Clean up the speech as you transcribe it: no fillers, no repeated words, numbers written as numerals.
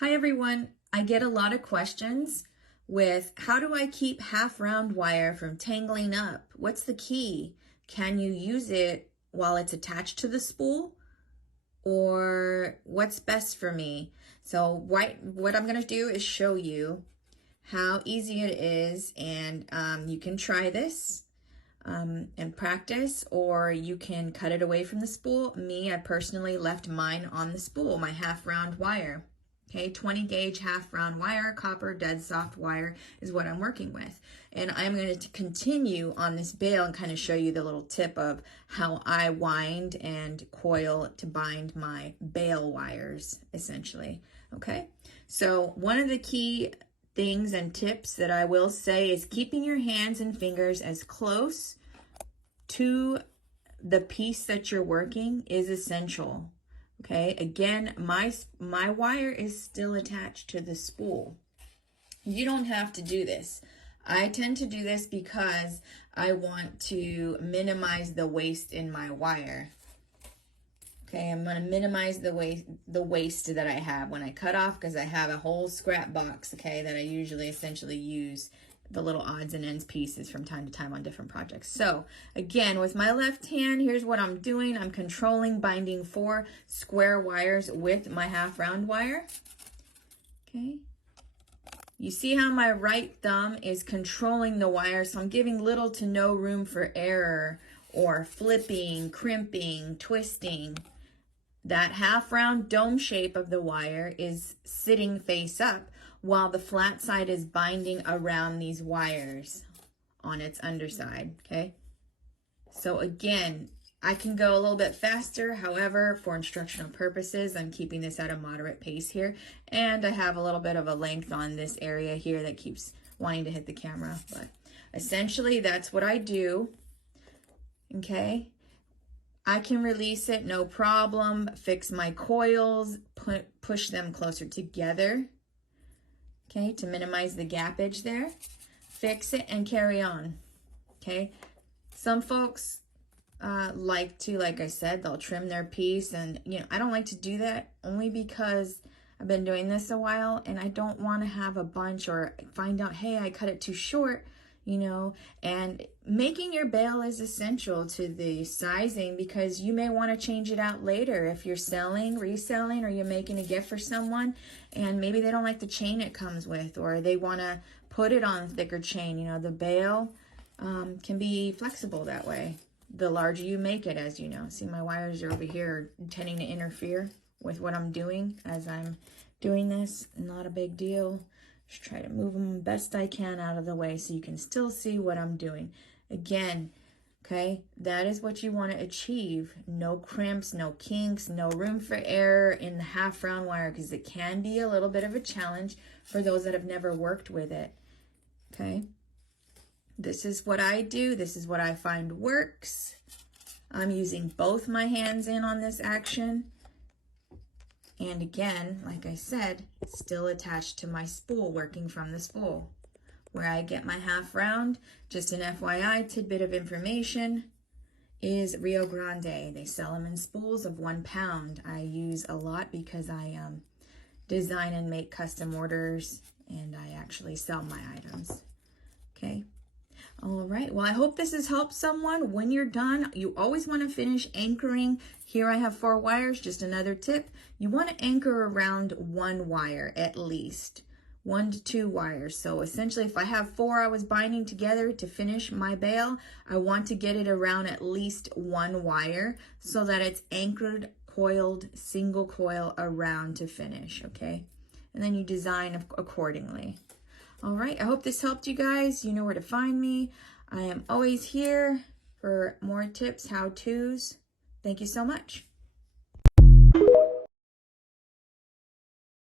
Hi everyone, I get a lot of questions with how do I keep half round wire from tangling up? What's the key? Can you use it while it's attached to the spool? Or what's best for me? So what I'm gonna do is show you how easy it is, and you can try this and practice, or you can cut it away from the spool. I personally left mine on the spool, my half round wire. Okay, 20 gauge half round wire, copper dead soft wire is what I'm working with. And I'm going to continue on this bail and kind of show you the little tip of how I wind and coil to bind my bail wires, essentially. Okay, so one of the key things and tips that I will say is keeping your hands and fingers as close to the piece that you're working is essential. Okay, again, my wire is still attached to the spool. You don't have to do this. I tend to do this because I want to minimize the waste in my wire. Okay, I'm going to minimize the waste that I have when I cut off, because I have a whole scrap box, okay, that I usually essentially use the little odds and ends pieces from time to time on different projects. So again, with my left hand, here's what I'm doing. I'm controlling binding 4 square wires with my half round wire. Okay. You see how my right thumb is controlling the wire, so I'm giving little to no room for error or flipping, crimping, twisting. That half round dome shape of the wire is sitting face up, while the flat side is binding around these wires on its underside, okay? So again, I can go a little bit faster. However, for instructional purposes, I'm keeping this at a moderate pace here. And I have a little bit of a length on this area here that keeps wanting to hit the camera. But essentially, that's what I do, okay? I can release it, no problem, fix my coils, push them closer together, okay, to minimize the gappage there. Fix it and carry on, okay? Some folks like to, like I said, they'll trim their piece, and, you know, I don't like to do that only because I've been doing this a while and I don't want to have a bunch or find out, hey, I cut it too short, you know. And making your bail is essential to the sizing, because you may want to change it out later if you're selling, reselling, or you're making a gift for someone and maybe they don't like the chain it comes with, or they want to put it on thicker chain. You know, the bail can be flexible that way. The larger you make it, as you know. See, my wires are over here tending to interfere with what I'm doing as I'm doing this. Not a big deal. Just try to move them best I can out of the way so you can still see what I'm doing. Again, okay, that is what you want to achieve. No crimps, no kinks, no room for error in the half round wire, because it can be a little bit of a challenge for those that have never worked with it. Okay, this is what I do. This is what I find works. I'm using both my hands in on this action. And again, like I said, it's still attached to my spool, working from the spool. Where I get my half round, just an FYI tidbit of information, is Rio Grande. They sell them in spools of 1 pound. I use a lot because I design and make custom orders, and I actually sell my items. Okay. All right, well, I hope this has helped someone. When you're done, you always want to finish anchoring. Here I have 4 wires, just another tip. You want to anchor around 1 wire at least, 1 to 2 wires. So essentially, if I have 4 I was binding together to finish my bail, I want to get it around at least 1 wire so that it's anchored, coiled, single coil around to finish, okay? And then you design accordingly. All right, I hope this helped you guys. You know where to find me. I am always here for more tips, how-tos. Thank you so much.